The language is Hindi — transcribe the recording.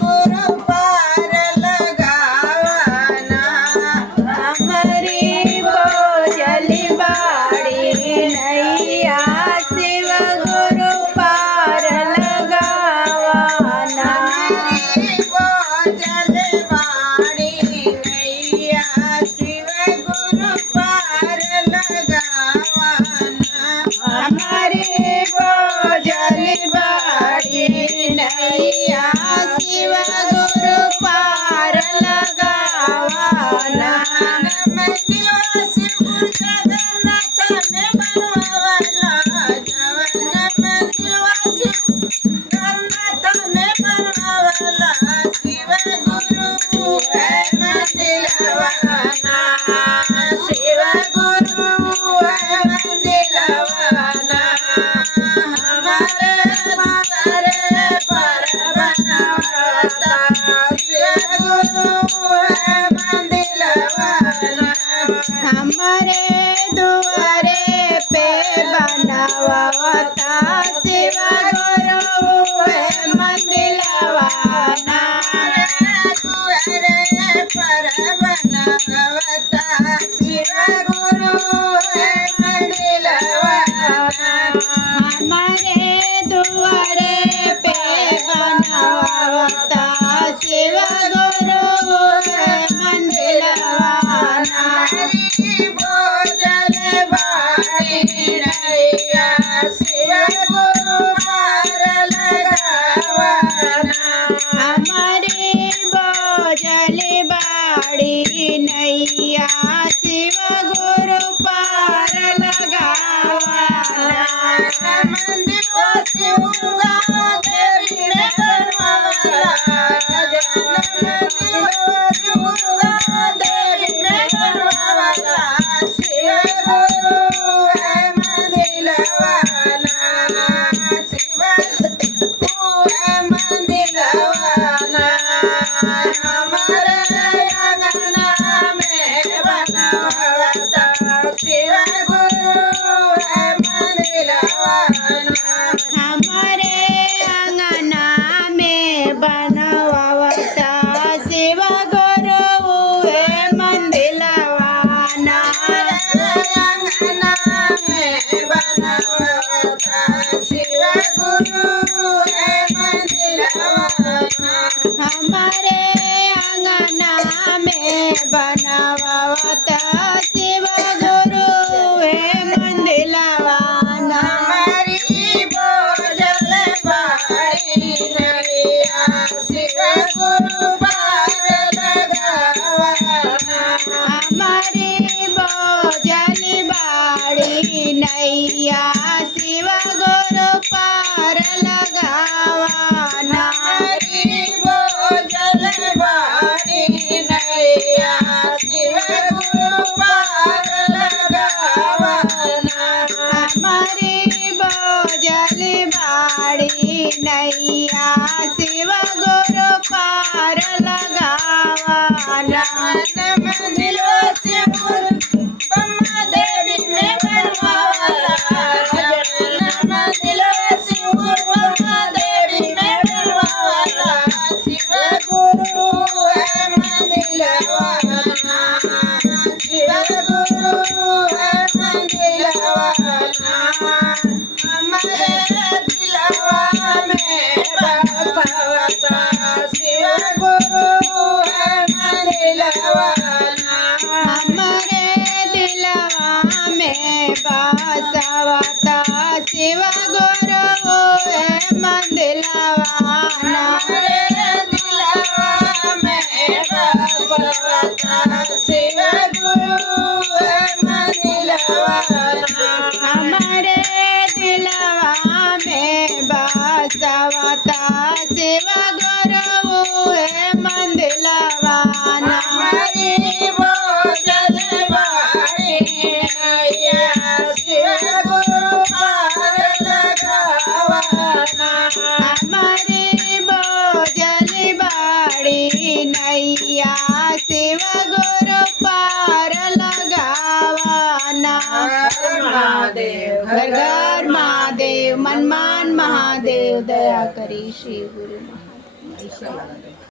गुरु पार लगावाना हमारी बोझली बाड़ी नैया शिव गुरु पार लगावाना हमारी बोझल बाड़ी नैया शिव गुरु पार लगावाना हमारी बोझली बाड़ी नैया शिव गुरु पार लगावाना हमारे दुआरे पे बनावता शिव गुरु है मंदिलवाना हमारे दुआरे पे बनावता शिव गुरु है मंदिलवाना हमारी बोझली बाड़ी नैया शिव गुरु पार लगावाना हमारे अंगना में बनवावता शिव गुरु है मंदिलवाना हमारे अंगना में बनवावता शिव गुरु है मंदिलवाना हमारी बोझली बाड़ी नैया शिव गुरु पार लगावाना हमारी बोझली बाड़ी नैया शिव गुरु पार लगावाना हमारे दिलवा में बसवता शिव गुरु है मंदिलवाना हमारे दिलवा में बसवता शिव गुरु है मंदिलवाना हमारी बोझली बाड़ी नैया शिव गुरु पार लगावाना घर घर महादेव मन महादेव दया करी श्री गुरु महादेव। चला